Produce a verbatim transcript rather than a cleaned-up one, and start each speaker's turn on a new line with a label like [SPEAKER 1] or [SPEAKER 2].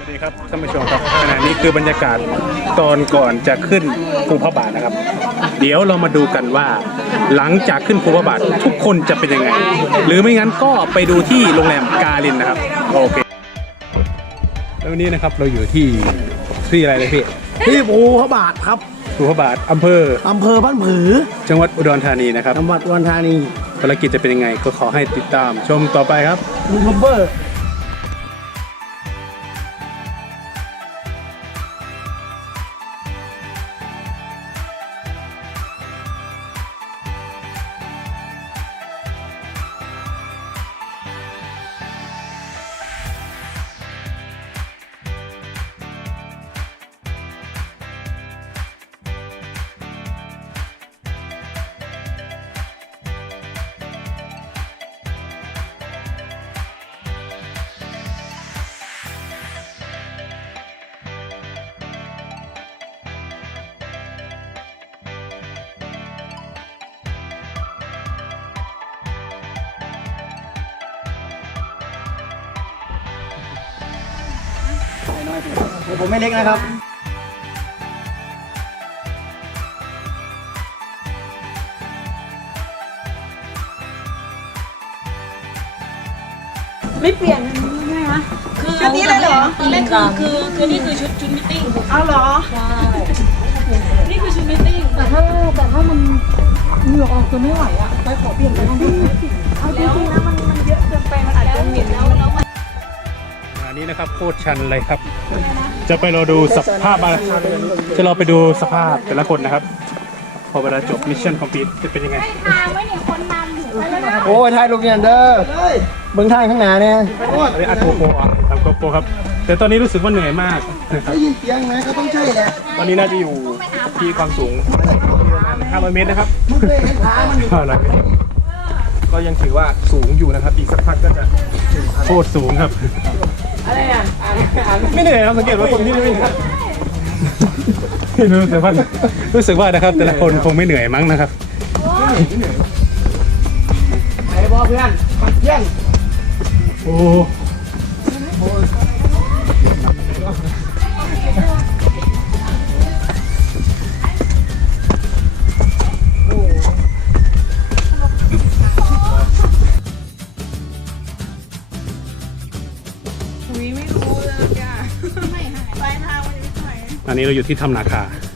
[SPEAKER 1] สวัสดีครับท่านผู้ชมครับขณะนี้คือบรรยากาศตอนก่อนจะขึ้นภูพระบาทนะครับเดี๋ยวเรามาดูกันว่าหลังจากขึ้นภูพระบาททุกคนจะเป็นยังไงหรือไม่งั้นก็ไปดูที่โรงแรมกาลินนะครับโอเคแล้ววันนี้นะครับเราอยู่ที่ที่อะไรเลยพี่
[SPEAKER 2] ที่ภูพระบาทครับ
[SPEAKER 1] ภูพระบาทอำเภอ
[SPEAKER 2] อำเภอบ้านผือ
[SPEAKER 1] จังหวัดอุดรธานีนะครับ
[SPEAKER 2] จังหวัดอุดรธานี
[SPEAKER 1] ภารกิจจะเป็นยังไงก็ขอให้ติดตามชมต่อไปครับ
[SPEAKER 2] ยูทูบเบอร์ผมไม่เล็กนะครับ
[SPEAKER 3] ไม่เปลี่ยนอันนี้ใช่ไหมคะคือชุดนี้เลยเหรอตอนแรกคือคือคือนี่คือชุดชุดมิทติ้งเอาเหรอใช่นี่คือชุดมิทติ้งแต่ถ้าแต่ถ้ามันเหงื่อออกจนไม่ไหวอ่ะไปขอเปลี่ยนไปห้องน้ำเอาจริงๆนะมันมันเยอะเกินไปมันอาจจะเหม็นแล้วแล้ว
[SPEAKER 1] อันนี้นะครับโคตรชันเลยครับจะไปเราดูสภาพจะเราไปดูสภาพแต่ละคนนะครับพอเวลาจบมิชชั่นคอมพลีทจะเป็นยังไง
[SPEAKER 3] ทางไว้เนี่ยคนนำอยู่ไปแล้วนะ
[SPEAKER 2] โอ้ยถ่ายรูปเนี่ยเด้อเบิ้งทางข้างหน้าเนี่ย
[SPEAKER 1] อันนี้อัดโกโปรอ่ะทำโกโปรครับแต่ตอนนี้รู้สึกว่าเหนื่อยมากนะครับ
[SPEAKER 2] ได้ยินเสียงไหมก็ต้องใช่แหละ
[SPEAKER 1] ตอนนี้น่าจะอยู่ที่ความสูงประมาณห้าร้อยเมตรนะครับห้าร้อยเมตรก็ยังถือว่าสูงอยู่นะครับอีกสักพักก็จะโคตรสูงครับไม่เหนื่อยครับสังเกตว่าคนที่ไม่เหนื่อยรู้สึกว่ารู้สึกว่านะครับแต่ละคนคงไม่เหนื่อยมั้งนะครับ
[SPEAKER 2] ไอ้บอเพื่อนเพื่อน
[SPEAKER 1] โอ้อันนี้เราอยู่ที่ถ้ำนาคา